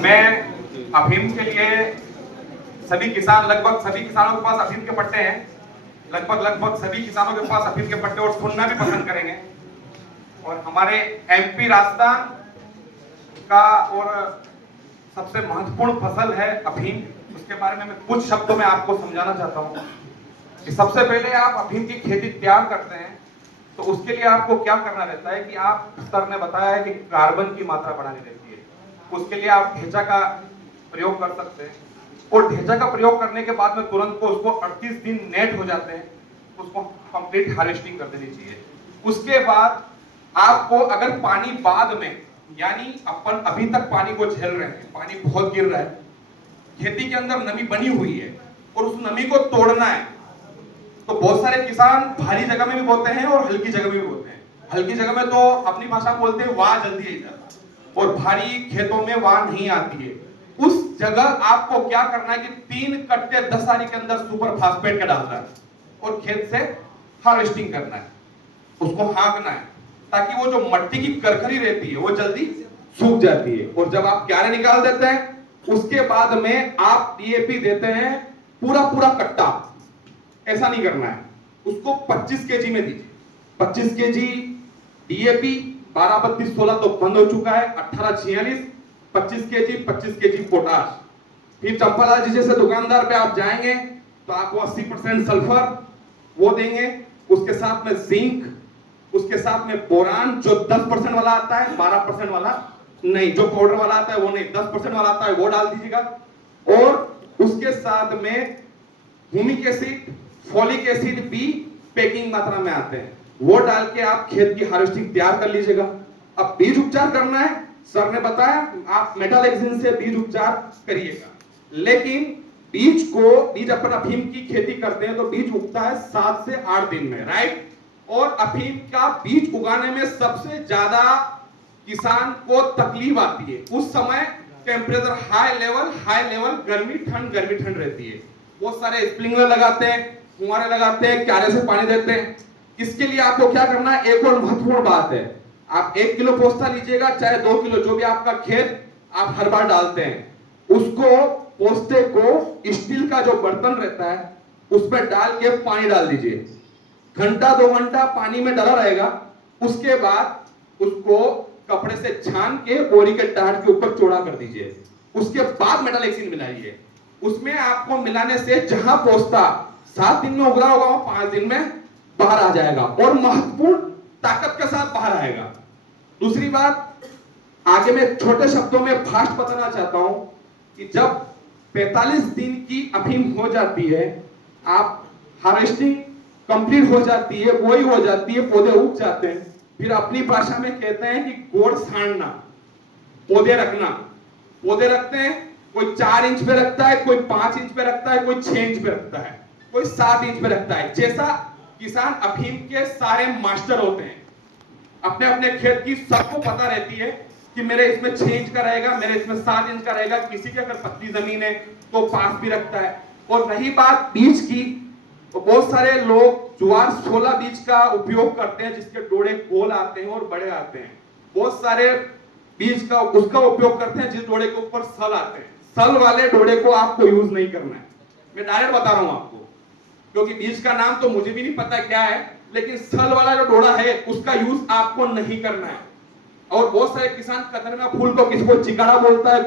मैं अफीम के लिए लगभग सभी किसानों के पास अफीम के पट्टे हैं। लगभग सभी किसानों के पास अफीम के पट्टे और सुनना भी पसंद करेंगे। और हमारे एमपी राजस्थान का और सबसे महत्वपूर्ण फसल है अफीम। उसके बारे में मैं कुछ शब्दों में आपको समझाना चाहता हूँ कि सबसे पहले आप अफीम की खेती तैयार करते हैं तो उसके लिए आपको क्या करना रहता है कि आप सर ने बताया है कि कार्बन की मात्रा बढ़ानी रहती है। उसके लिए आप ढेंचा का प्रयोग कर सकते हैं और ढेंचा का प्रयोग करने के बाद में तुरंत को उसको 38 दिन नेट हो जाते हैं, उसको कंप्लीट हार्वेस्टिंग कर देनी चाहिए। उसके बाद आपको अगर पानी बाद में, यानी अपन अभी तक पानी को झेल रहे हैं, पानी बहुत गिर रहा है, खेती के अंदर नमी बनी हुई है और उस नमी को तोड़ना है, तो बहुत सारे किसान भारी जगह में भी बोते हैं और हल्की जगह में भी बोते हैं। हल्की जगह में तो अपनी भाषा में बोलते हैं वाह जल्दी है इधर, और भारी खेतों में वाह नहीं आती है। उस जगह आपको क्या करना है कि 3 कट्टे 10 आरी के अंदर सुपर फास्फेट का डालना है और खेत से हार्वेस्टिंग करना है, उसको हाँकना है ताकि वो जो मट्टी की करकरी रहती है वो जल्दी सूख जाती है। और जब आप क्यारे निकाल देते हैं उसके बाद में आप डीएपी देते हैं पूरा कट्टा। ऐसा नहीं करना है, उसको 25 केजी में दीजिए। 25 केजी डीएपी, 12-32-16 तो बंद हो चुका है, 18-46, 25 केजी पोटाश। फिर चंपालाल जी जैसे दुकानदार पे आप जाएंगे तो आपको 80% सल्फर वो देंगे, उसके साथ में जिंक, उसके साथ में बोरान जो 10% वाला आता है, 12% वाला नहीं, जो पाउडर वाला आता है वो नहीं, 10% वाला आता है वो डाल दीजिएगा। और उसके साथ में ह्यूमिक एसिड, फॉलिक एसिड भी पैकिंग मात्रा में आते हैं, वो डाल के आप खेत की हार्वेस्टिंग तैयार कर लीजिएगा। अब बीज उपचार करना है, सर ने बताया आप मेटालेक्सिन से बीज उपचार करिएगा, लेकिन बीज अपन अफीम की खेती करते हैं तो बीज उगता है 7 से 8 दिन में, राइट। और अफीम का बीज उगाने में सबसे ज्यादा किसान को तकलीफ आती है उस समय टेम्परेचर हाई लेवल गर्मी ठंड रहती है। बहुत सारे स्प्रिंकलर लगाते हैं, फुहारे लगाते हैं, क्यारे से पानी देते हैं। इसके लिए आपको क्या करना है, एक और महत्वपूर्ण बात है, आप 1 किलो पोस्ता लीजिएगा चाहे 2 किलो, जो भी आपका खेत आप हर बार डालते हैं, उसको पोस्ते को स्टील का जो बर्तन रहता है उसमें डाल के पानी डाल दीजिए। घंटा 2 घंटा पानी में डला रहेगा, उसके बाद उसको कपड़े से छान के बोरी के टाट के ऊपर चौड़ा कर दीजिए। उसके बाद मेटालेक्सिन मिलाइए। उसमें आपको मिलाने से जहां पोस्ता 7 दिन में उगला होगा वो 5 दिन में बाहर आ जाएगा और महत्वपूर्ण ताकत के साथ बाहर आएगा। दूसरी बात, आगे मैं छोटे शब्दों में फास्ट बताना चाहता हूं कि जब 45 दिन की अफीम हो जाती है, आप हार्वेस्टिंग कंप्लीट हो जाती है, बोई हो जाती है, पौधे उग जाते हैं, फिर अपनी भाषा में कहते हैं कि गोड़ साड़ना, पौधे रखना। पौधे रखते हैं, कोई 4 इंच पे रखता है, कोई 5 इंच पे रखता है, कोई 6 इंच पे रखता है, कोई 7 इंच पे रखता है। जैसा किसान अफीम के सारे मास्टर होते हैं, अपने अपने खेत की सबको पता रहती है कि मेरे इसमें 6 इंच का रहेगा, मेरे इसमें 7 इंच का रहेगा। किसी की अगर पतली जमीन है तो 5 भी रखता है। और रही बात बीज की, तो बहुत सारे लोग ज्वार 16 बीज का उपयोग करते हैं जिसके डोड़े गोल आते हैं और बड़े आते हैं। बहुत सारे बीज का उसका उपयोग करते हैं जिस डोड़े के ऊपर सल आते हैं। सल वाले डोड़े को आपको यूज नहीं करना है, मैं डायरेक्ट बता रहा हूं आपको, क्योंकि बीज का नाम तो मुझे भी नहीं पता क्या है, लेकिन सल वाला जो डोड़ा है उसका यूज आपको नहीं करना है। और बहुत सारे किसान कतरना फूल को किसको चिकाड़ा बोलता है।